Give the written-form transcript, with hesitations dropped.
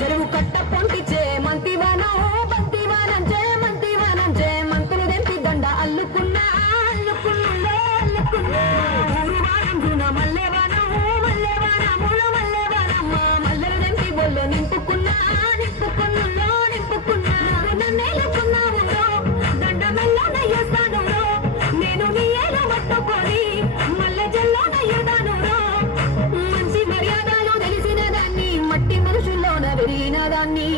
చెరువు కట్ట పొంటిచే మంతివానం బంతివానం చే మంతులు దెంపి దండ అల్లుకున్నా అల్లుకున్నా ఊరు వానం గుణ మల్లెవానం ముల మల్లెవానమ్మ మల్లెలు దెంపి బొల్లో నింపుకున్నా నన్నేలుకున్నావు దండ మెల్లో నయ్యేస్తాను నేను నీ ఏలు పట్టుకొని మల్లె జల్లో నయ్యదాను మంచి మర్యాదలు తెలిసిన దాన్ని మట్టి మనుషుల్లోన విరిగిన దాన్ని